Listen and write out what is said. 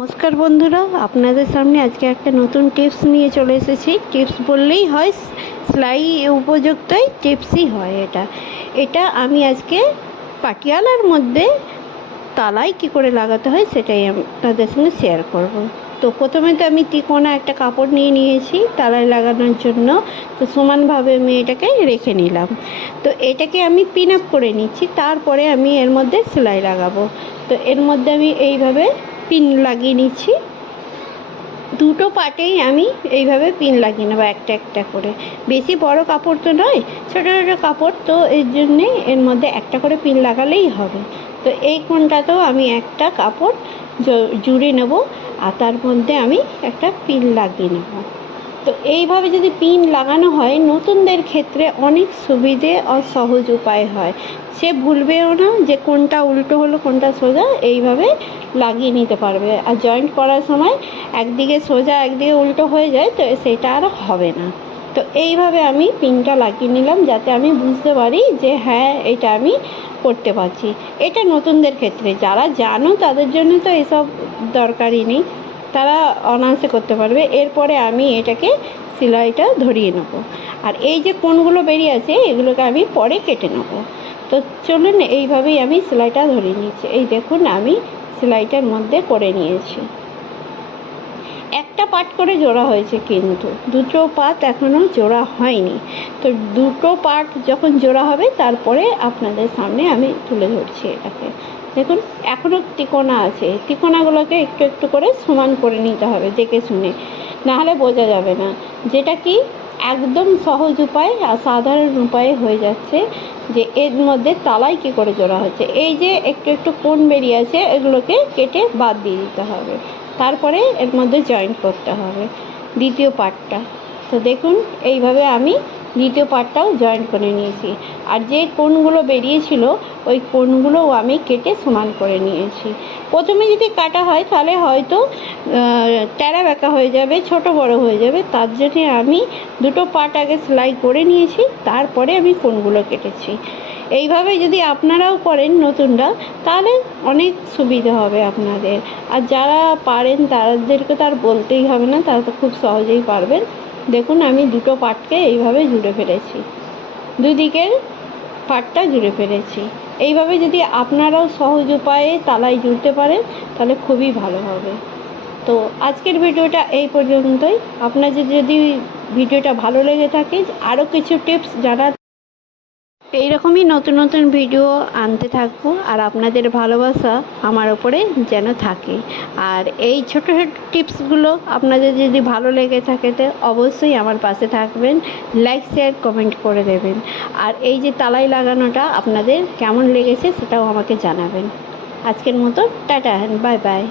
নমস্কার বন্ধুরা, আপনাদের সামনে আজকে একটা নতুন টিপস নিয়ে চলে এসেছি। টিপস বললেই হয়, সেলাই উপযুক্তই টিপসই হয়। এটা আমি আজকে পাটিয়ালার মধ্যে তালাই কি করে লাগাতে হয় সেটাই আপনাদের সঙ্গে শেয়ার করব। তো প্রথমে তো আমি তিকোনা একটা কাপড় নিয়ে নিয়েছি তালাই লাগানোর জন্য। তো সমানভাবে আমি এটাকে রেখে নিলাম। তো এটাকে আমি পিন আপ করে নিচ্ছি, তারপরে আমি এর মধ্যে সেলাই লাগাবো। তো এর মধ্যে আমি এইভাবে পিন লাগিয়ে নিচ্ছি। দুটো পাটেই আমি এইভাবে পিন লাগিয়ে নেবো একটা একটা করে। বেশি বড় কাপড় তো নয়, ছোটো ছোটো কাপড়, তো এর জন্যে এর মধ্যে একটা করে পিন লাগালেই হবে। তো এই কোণটাতেও আমি একটা কাপড় জুড়ে নেব, আর তার মধ্যে আমি একটা পিন লাগিয়ে নেব। তো এইভাবে যদি পিন লাগানো হয়, নতুনদের ক্ষেত্রে অনেক সুবিধে আর সহজ উপায় হয়। সে ভুলবেও না যে কোনটা উল্টো হলো কোনটা সোজা, এইভাবে লাগিয়ে নিতে পারবে। আর জয়েন্ট করার সময় একদিকে সোজা একদিকে উল্টো হয়ে যায়, তো সেটা আর হবে না। তো এইভাবে আমি পিনটা লাগিয়ে নিলাম, যাতে আমি বুঝতে পারি যে হ্যাঁ, এটা আমি করতে পারছি। এটা নতুনদের ক্ষেত্রে, যারা জানো তাদের জন্য তো এসব দরকারই নেই, তারা অনায়াসে করতে পারবে। এরপরে আমি এটাকে সেলাইটা ধরিয়ে নেব। আর এই যে কোণগুলো বেরিয়ে আছে, এগুলোকে আমি পরে কেটে নেব। তো চলুন, এইভাবেই আমি সেলাইটা ধরিয়ে নিয়েছি। এই দেখুন, আমি সেলাইটার মধ্যে করে নিয়েছি। একটা পাট করে জোড়া হয়েছে, কিন্তু দুটো পাট এখনও জোড়া হয়নি। তো দুটো পাট যখন জোড়া হবে, তারপরে আপনাদের সামনে আমি তুলে ধরছি এটাকে। দেখুন, এখনও তিকোনা আছে, তিকোনাগুলোকে একটু একটু করে সমান করে নিতে হবে দেখে শুনে, নাহলে বোঝা যাবে না। যেটা কি একদম সহজ উপায় আর সাধারণ উপায়ে হয়ে যাচ্ছে যে এর মধ্যে তালাই কী করে জোড়া হচ্ছে। এই যে একটু একটু কোণ বেরিয়ে আছে, এগুলোকে কেটে বাদ দিয়ে দিতে হবে, তারপরে এর মধ্যে জয়েন্ট করতে হবে দ্বিতীয় পার্টটা। তো দেখুন, এইভাবে আমি দ্বিতীয় পার্টটাও জয়েন্ট করে নিয়েছি। আর যে কোণগুলো বেরিয়েছিল, ওই কোণগুলোও আমি কেটে সমান করে নিয়েছি। প্রথমে যদি কাটা হয় তাহলে হয়তো ট্যাড়া ব্যাকা হয়ে যাবে, ছোট বড় হয়ে যাবে। তার জন্যে আমি দুটো পার্ট আগে সেলাই করে নিয়েছি, তারপরে আমি কোণগুলো কেটেছি। এইভাবে যদি আপনারাও করেন নতুনরা, তাহলে অনেক সুবিধা হবে আপনাদের। আর যারা পারেন তাদেরকে তো আর বলতেই হবে না, তারা তো খুব সহজেই পারবেন। দেখুন, আমি দুটো পাটকে এইভাবে জুড়ে ফেলেছি, দুদিকের পাটটা জুড়ে ফেলেছি। এইভাবে যদি আপনারাও সহজ উপায়ে তালাই জুড়তে পারেন, তাহলে খুবই ভালো হবে। তো আজকের ভিডিওটা এই পর্যন্তই। আপনাদের যদি ভিডিওটা ভালো লেগে থাকে, আরও কিছু টিপস জানার এইরকমই নতুন নতুন ভিডিও আনতে থাকবো, আর আপনাদের ভালোবাসা আমার ওপরে যেন থাকে। আর এই ছোট ছোট টিপসগুলো আপনাদের যদি ভালো লেগে থাকে, তো অবশ্যই আমার পাশে থাকবেন, লাইক শেয়ার কমেন্ট করে দেবেন। আর এই যে তালাই লাগানোটা আপনাদের কেমন লেগেছে সেটাও আমাকে জানাবেন। আজকের মতো টাটা, বাই বাই।